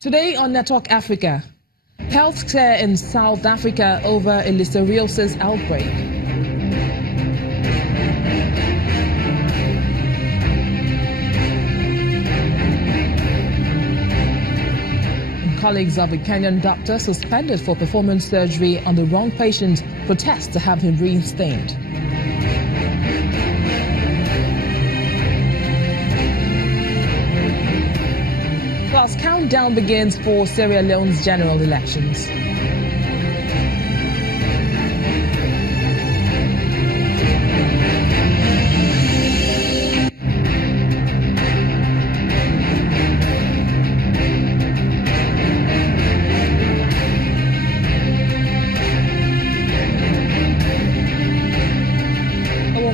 Today on Network Africa, health scare in South Africa over a listeriosis outbreak. Colleagues of a Kenyan doctor suspended for performing surgery on the wrong patient protest to have him reinstated. Plus, countdown begins for Sierra Leone's general elections.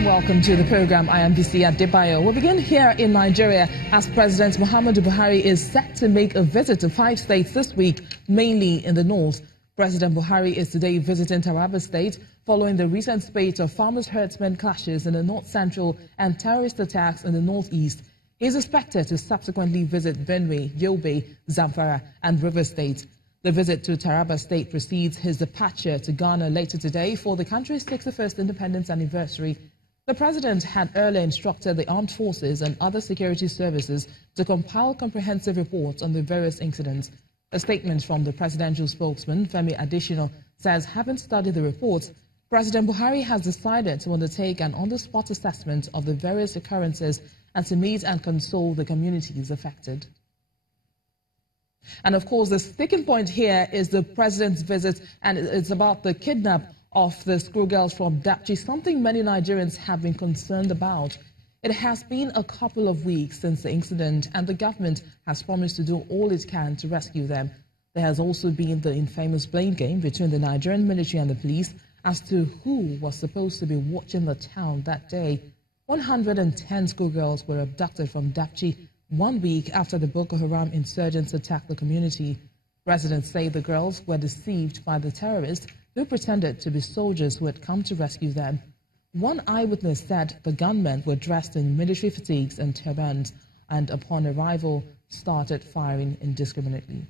Welcome to the program. I am BC Adebayo. We'll begin here in Nigeria as President Muhammadu Buhari is set to make a visit to 5 states this week, mainly in the north. President Buhari is today visiting Taraba State following the recent spate of farmers-herdsmen clashes in the north-central and terrorist attacks in the northeast. He is expected to subsequently visit Benue, Yobe, Zamfara and Rivers State. The visit to Taraba State precedes his departure to Ghana later today for the country's 61st independence anniversary. The president had earlier instructed the armed forces and other security services to compile comprehensive reports on the various incidents. A statement from the presidential spokesman, Femi Adesina, says having studied the reports, President Buhari has decided to undertake an on-the-spot assessment of the various occurrences and to meet and console the communities affected. And of course, the sticking point here is the president's visit, and it's about the kidnap of the schoolgirls from Dapchi, something many Nigerians have been concerned about. It has been a couple of weeks since the incident, and the government has promised to do all it can to rescue them. There has also been the infamous blame game between the Nigerian military and the police as to who was supposed to be watching the town that day. 110 schoolgirls were abducted from Dapchi 1 week after the Boko Haram insurgents attacked the community. Residents say the girls were deceived by the terrorists who pretended to be soldiers who had come to rescue them. One eyewitness said the gunmen were dressed in military fatigues and turbans and upon arrival started firing indiscriminately.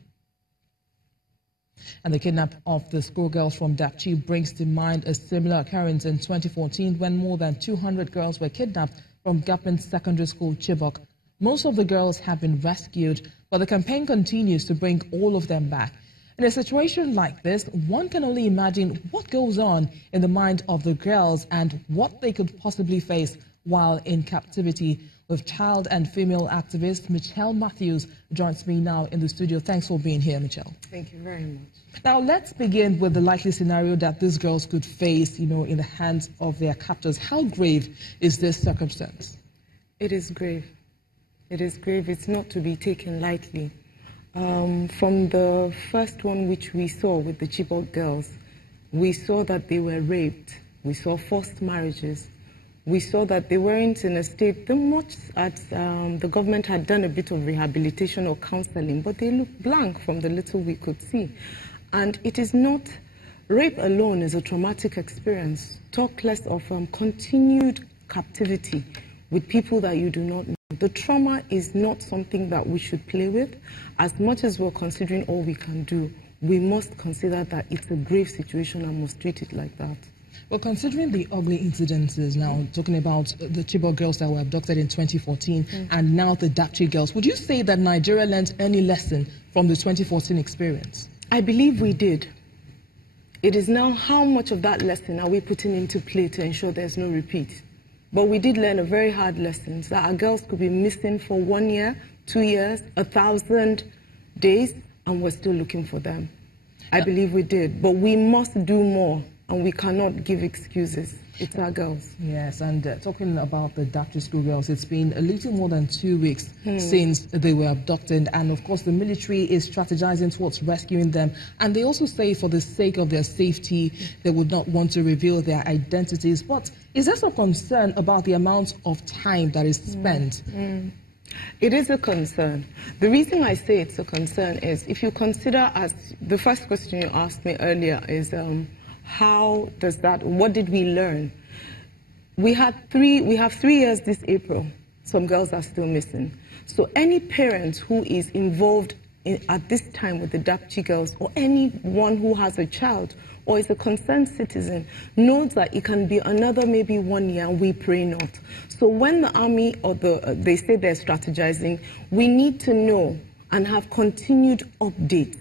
And the kidnap of the schoolgirls from Dapchi brings to mind a similar occurrence in 2014 when more than 200 girls were kidnapped from government secondary school Chibok. Most of the girls have been rescued, but the campaign continues to bring all of them back. In a situation like this, one can only imagine what goes on in the mind of the girls and what they could possibly face while in captivity. With child and female activist Michelle Matthews joins me now in the studio. Thanks for being here, Michelle. Thank you very much. Now, let's begin with the likely scenario that these girls could face, in the hands of their captors. How grave is this circumstance? It is grave. It is grave. It's not to be taken lightly. From the first one which we saw with the Chibok girls, we saw that they were raped. We saw forced marriages. We saw that they weren't in a state, much as the government had done a bit of rehabilitation or counseling, but they looked blank from the little we could see. And it is not, rape alone is a traumatic experience. Talk less of continued captivity with people that you do not know. The trauma is not something that we should play with. As much as we're considering all we can do, we must consider that it's a grave situation and must treat it like that. Well, considering the ugly incidences now, talking about the Chibok girls that were abducted in 2014 and now the Dapchi girls, would you say that Nigeria learned any lesson from the 2014 experience? I believe we did. It is now how much of that lesson are we putting into play to ensure there's no repeat? But we did learn a very hard lesson, that our girls could be missing for 1 year, 2 years, 1,000 days, and we're still looking for them. I believe we did, but we must do more, and we cannot give excuses. It's our girls. Yes, and talking about the Dapchi schoolgirls, it's been a little more than 2 weeks since they were abducted, and of course the military is strategizing towards rescuing them, and they also say for the sake of their safety, they would not want to reveal their identities. But is there some concern about the amount of time that is spent? It is a concern. The reason I say it's a concern is if you consider, as the first question you asked me earlier is, how does that, what did we learn? We have 3 years this April. Some girls are still missing. So any parent who is involved at this time with the Dapchi girls, or anyone who has a child or is a concerned citizen, knows that it can be another maybe 1 year, and we pray not. So when the army or they say they're strategizing, we need to know and have continued updates.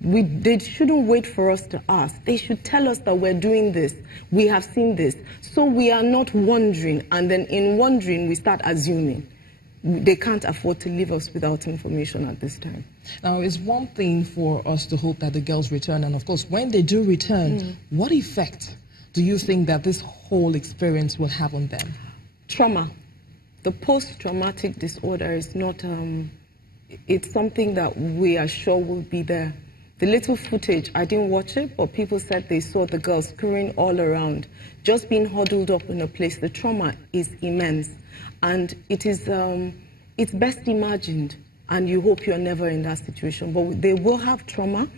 They shouldn't wait for us to ask. They should tell us that we're doing this, we have seen this, so we are not wondering, and then in wondering we start assuming. They can't afford to leave us without information at this time. Now, it's one thing for us to hope that the girls return, and of course, when they do return, what effect do you think that this whole experience will have on them? Trauma. The post-traumatic disorder is not, it's something that we are sure will be there. The little footage, I didn't watch it, but people said they saw the girls scurrying all around, just being huddled up in a place. The trauma is immense, and it is, it's best imagined, and you hope you're never in that situation. But they will have trauma.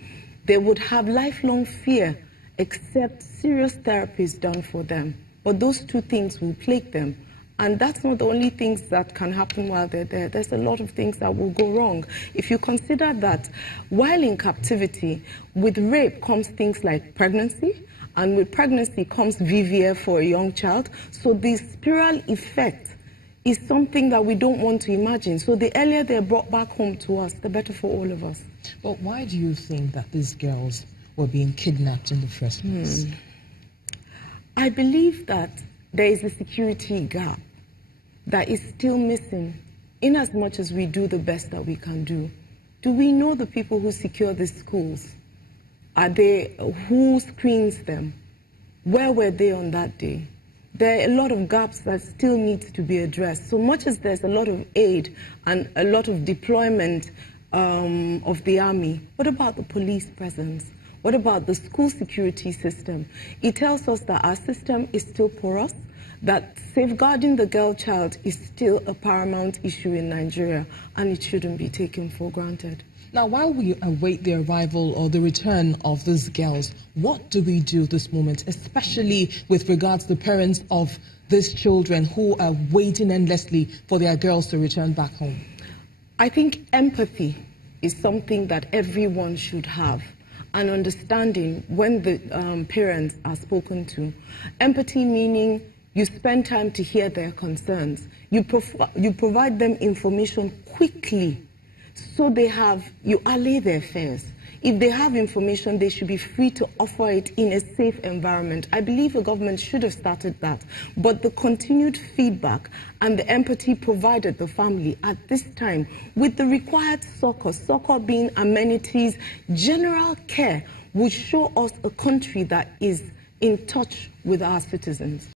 They would have lifelong fear, except serious therapy is done for them. But those two things will plague them. And that's not the only things that can happen while they're there. There's a lot of things that will go wrong. If you consider that while in captivity, with rape comes things like pregnancy, and with pregnancy comes VVF for a young child. So the spiral effect is something that we don't want to imagine. So the earlier they're brought back home to us, the better for all of us. But why do you think that these girls were being kidnapped in the first place? I believe that there is a security gap that is still missing, in as much as we do the best that we can do. Do we know the people who secure the schools? Who screens them? Where were they on that day? There are a lot of gaps that still need to be addressed. So much as there's a lot of aid and a lot of deployment of the army, what about the police presence? What about the school security system? It tells us that our system is still porous, that safeguarding the girl child is still a paramount issue in Nigeria, and it shouldn't be taken for granted. Now, while we await the arrival or the return of these girls, what do we do this moment, especially with regards to the parents of these children who are waiting endlessly for their girls to return back home? I think empathy is something that everyone should have, and understanding when the parents are spoken to. Empathy meaning you spend time to hear their concerns. You provide them information quickly, so you allay their fears. If they have information, they should be free to offer it in a safe environment. I believe the government should have started that. But the continued feedback and the empathy provided the family at this time, with the required succor being amenities, general care, would show us a country that is in touch with our citizens.